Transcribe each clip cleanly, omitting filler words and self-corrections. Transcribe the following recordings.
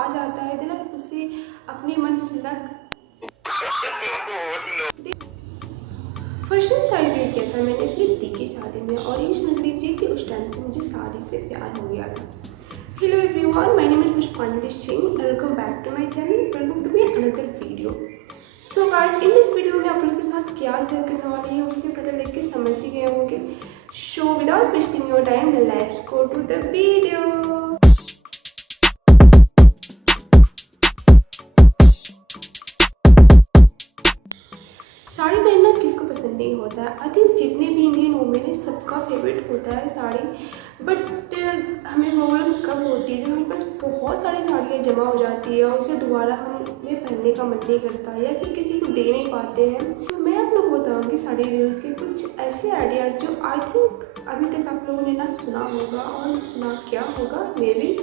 आ जाता है देन आप उससे अपनी मन पसंदा फर्स्ट टाइम साड़ी वेयर किया था मैंने अपनी दी की शादी में और ये समझ लीजिए कि उस टाइम से मुझे साड़ी से प्यार हो गया था। Hello everyone, my name is Pushpanjali Singh, welcome back to my channel, welcome to my another video. So guys, in this video में आप लोगों के साथ क्या शेयर करने वाली है उसके टाइटल देख के समझ ही गए होंगे। So without wasting your time, let's go to the video. Sari पहनना किसको पसंद नहीं होता है। आई थिंक जितने भी इंडियन वुमेन है सबका फेवरेट होता है साड़ी। बट हमें प्रॉब्लम कब होती है जब हमारे पास बहुत सारी साड़ियाँ जमा हो जाती है और उसे दोबारा हमें पहनने का मन नहीं करता या फिर किसी को दे नहीं पाते हैं। तो मैं आप लोगों को बताऊँगी साड़ी रिव्यूज़ के कुछ ऐसे आइडिया जो आई थिंक अभी तक आप लोगों ने ना सुना होगा और ना क्या होगा मे बी।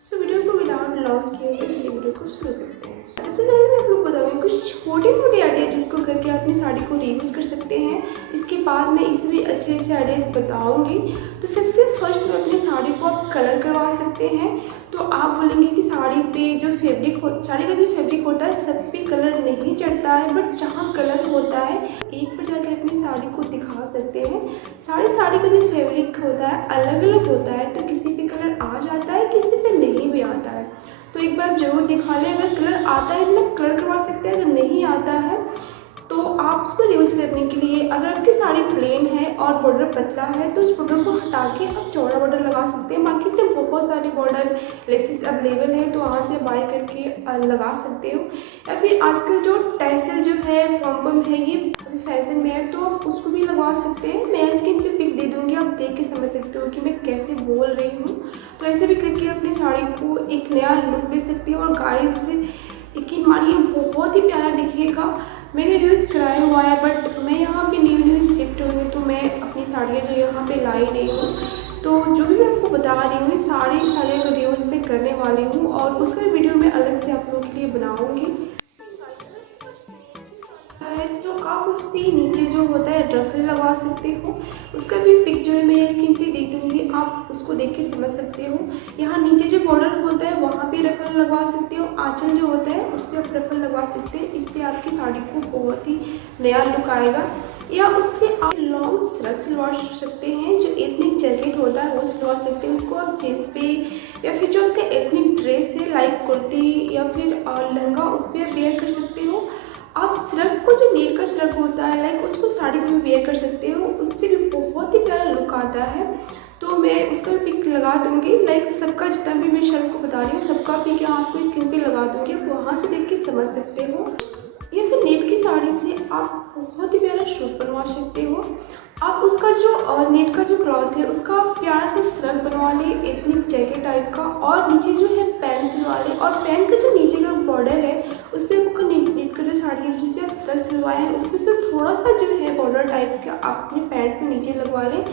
सो वीडियो को विदाउट लॉन्ग किए हुए वीडियो को शुरू करते हैं। सबसे पहले मैं आप लोग बताऊंगी कुछ छोटे मोटे आइडिया जिसको करके अपनी साड़ी को रीयूज कर सकते हैं। इसके बाद मैं इसे भी अच्छे अच्छे आइडिया बताऊंगी। तो सबसे फर्स्ट में अपनी साड़ी को आप कलर करवा सकते हैं। तो आप बोलेंगे कि साड़ी पे जो साड़ी का जो फैब्रिक होता है सब पे कलर नहीं चढ़ता है, बट जहाँ कलर होता है एक पर जाकर अपनी साड़ी को दिखा सकते हैं। साड़ी का जो फैब्रिक होता है अलग अलग होता है, तो किसी पे कलर आ जाता है किसी पे नहीं भी आता है। तो एक बार जरूर दिखा लें, अगर कलर आता है तो कलर करवा सकते हैं, अगर नहीं आता है तो आप उसको यूज करने के लिए अगर आपकी साड़ी प्लेन है और बॉर्डर पतला है तो उस बॉर्डर को हटा के आप चौड़ा बॉर्डर लगा सकते हैं। मार्केट में बहुत सारे बॉर्डर लेसेस अवेलेबल है, तो वहाँ से बाय करके लगा सकते हो। या फिर आजकल जो टैसल जो है पॉम है ये फैशन में है, तो आप उसको भी लगवा सकते हैं। मैं इसकी इनकी पिक दे दूँगी, आप देख के समझ सकते हो कि मैं कैसे बोल रही हूँ। तो ऐसे भी करके अपनी साड़ी को एक नया लुक दे सकती हो। और गाइस यकीन मानिए बहुत ही प्यारा दिखेगा। मैंने यूज़ कराया हुआ है, बट मैं यहाँ पे न्यू शिफ्ट हुई हूँ तो मैं अपनी साड़ियाँ जो यहाँ पे लाई नहीं हूँ। तो जो भी मैं आपको बता रही हूँ साड़ियों का यूज़ मैं करने वाली हूँ और उसका वीडियो मैं अलग से आप लोगों के लिए बनाऊँगी। तो आप उस पर नीचे जो होता है रफल लगा सकते हो, उसका भी पिक जो है मैं स्क्रीन पे दे दूँगी, आप उसको देख के समझ सकते हो। यहाँ नीचे जो बॉर्डर होता है वहाँ पे रफल लगवा सकते हो, आंचल जो होता है उस पर आप रफल लगवा सकते हैं। इससे आपकी साड़ी को बहुत ही नया लुक आएगा। या उससे आप लॉन्ग श्रग सिलवा सकते हैं, जो एथनिक जैकेट होता है वो सिलवा सकते हैं। उसको आप जीन्स पे या फिर जो आपका एथनिक ड्रेस है लाइक कुर्ती या फिर लहंगा उस पर वेयर कर सकते हो। आप श्रग को जो नेट का श्रग होता है लाइक उसको साड़ी में वेयर कर सकते हो, उससे भी बहुत ही प्यारा लुक आता है। तो मैं उसका पिक लगा दूंगी, लाइक सबका जितना भी मैं श्रग को बता रही हूँ सबका पिक यहाँ आपको स्क्रीन पे लगा दूंगी, आप वहाँ से देख के समझ सकते हो। या फिर नेट की साड़ी से आप बहुत ही प्यारा सूट बनवा सकते हो। आप उसका जो नेट का जो क्लॉथ है उसका प्यारा से श्रग बनवा ले एथनिक जैकेट टाइप का, और नीचे जो है पैंट सिलवा ले, और पैंट का जो नीचे का बॉर्डर है उस पर आपका नेट का जो साड़ी है जिससे आप श्रग सिलवाए हैं उसमें से थोड़ा सा जो है बॉर्डर टाइप का आप अपने पैंट में नीचे लगवा लें।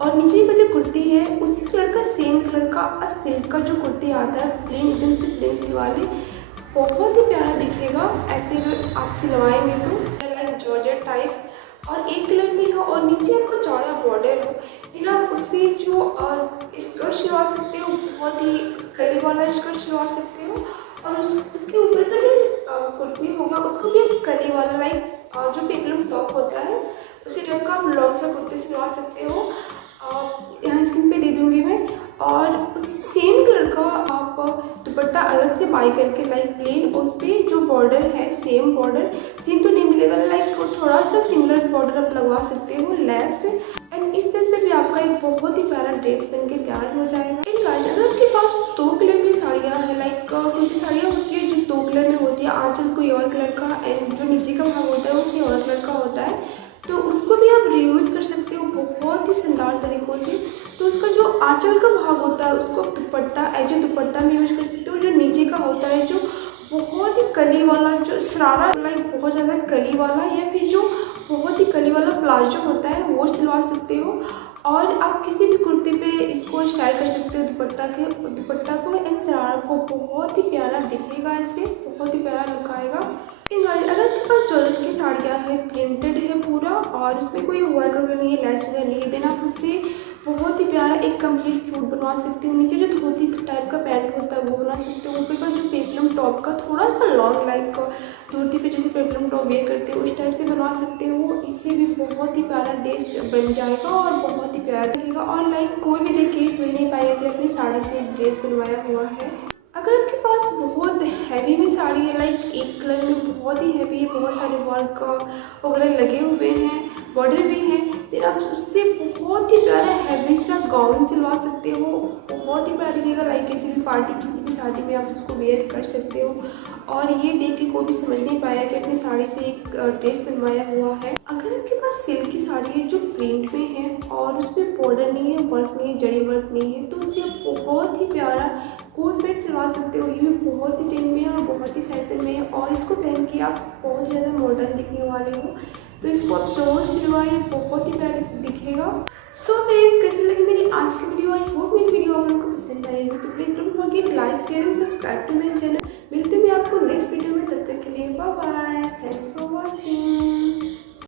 और नीचे का जो कुर्ती है उसी कलर का सेम कलर का और सिल्क का जो कुर्ती आता है प्लेन एकदम से प्लेन सिलवा लें, बहुत ही प्यारा दिखेगा। ऐसे अगर आप सिलवाएंगे तो लाइक जॉर्जेट टाइप और एक कलर में हो और नीचे आपका चौड़ा बॉर्डर हो, फिर आप उससे जो स्कर्ट सिलवा सकते हो, बहुत ही गले वाला स्कर्ट सिलवा सकते हो। और उसके ऊपर का जो कुर्ती होगा उसको भी आप गले वाला लाइक जो पेपलम टॉप होता है उसी टाइप का आप लॉन्ग सा कुर्ती सिलवा सकते हो। यहाँ स्क्रीन पे दे दूँगी मैं। और उसी सेम कलर का आप दुपट्टा अलग से बाई करके लाइक प्लेन उस पर जो बॉर्डर है सेम बॉर्डर, सेम तो नहीं मिलेगा, लाइक थोड़ा सा सिमिलर बॉर्डर आप लगवा सकते हो लेस, एंड इस तरह से भी आपका एक बहुत ही प्यारा ड्रेस बन के तैयार हो जाएगा। एंड गाइस, अगर आपके पास 2 कलर की साड़ियाँ हैं, लाइक कोई साड़ियाँ होती है जो 2 कलर में होती है, आंचल कोई और कलर का एंड जो नीचे का भाग होता है वो कोई और कलर का होता है, तो उसको भी आप रीयूज कर सकते हो बहुत ही शानदार तरीक़ों से। तो उसका जो आंचल का भाग होता है उसको आप दुपट्टा एज ए दुपट्टा में यूज कर सकते हो। जो नीचे का होता है जो बहुत ही कली वाला जो शरारा लाइक बहुत ज़्यादा कली वाला या फिर जो बहुत ही कली वाला प्लाजो होता है वो सिलवा सकते हो। और आप किसी भी कुर्ती पे इसको स्टाइल कर सकते हो दुपट्टा को एंड शरारा को, बहुत ही प्यारा दिखेगा, ऐसे बहुत ही प्यारा लुक आएगा। अगर आपके पास जॉर्जेट की साड़ियाँ है प्रिंटेड है पूरा और उसमें कोई वर्क वगैरह नहीं है, लेस वगैरह नहीं है, देन आप उससे बहुत ही प्यारा एक कंप्लीट सूट बनवा सकते हो। नीचे जो धोती टाइप का पैंट होता है वो बना सकते हो, ऊपर टॉप का थोड़ा सा लॉन्ग, लाइक धोती पे जैसे पेप्लम टॉप वेयर करते हैं उस टाइप से बनवा सकते हो। इससे भी बहुत ही प्यारा ड्रेस बन जाएगा और बहुत ही प्यारा दिखेगा, और लाइक कोई भी देख के समझ नहीं पाएगा कि अपनी साड़ी से एक ड्रेस बनवाया हुआ है। अगर आपके पास बहुत हैवी में साड़ी है, लाइक एक कलर में बहुत ही हैवी है, बहुत सारे वर्क वगैरह लगे हुए हैं, बॉर्डर भी है, फिर आप उससे बहुत ही प्यारा हैवी सा गाउन सिलवा सकते हो, बहुत ही प्यारा दिखेगा। लाइक किसी भी पार्टी, किसी भी शादी में आप उसको वेयर कर सकते हो, और ये देख के कोई भी समझ नहीं पाया कि अपनी साड़ी से एक ड्रेस बनवाया हुआ है। अगर आपके पास सिल्क की साड़ी है जो प्रिंट में है और उस पर बॉर्डर नहीं है, वर्क नहीं है, जड़ी वर्क नहीं है, तो उससे आप बहुत ही प्यारा कोट पैंट सिलवा सकते हो। ये भी बहुत ही ट्रेंड में है और बहुत ही फैशन में है, और इसको पहन के आप बहुत ज़्यादा मॉडर्न दिखने वाले हो। तो इसको आप जो सिलवाए बहुत ही प्यारा दिखेगा। सो फ्रेंड्स, कैसी लगी मेरी आज की वीडियो? आई होप मेरी वीडियो आप लोगों को पसंद आई हो, तो please don't forget like share and subscribe to my channel. मिलते हैं आपको नेक्स्ट वीडियो में।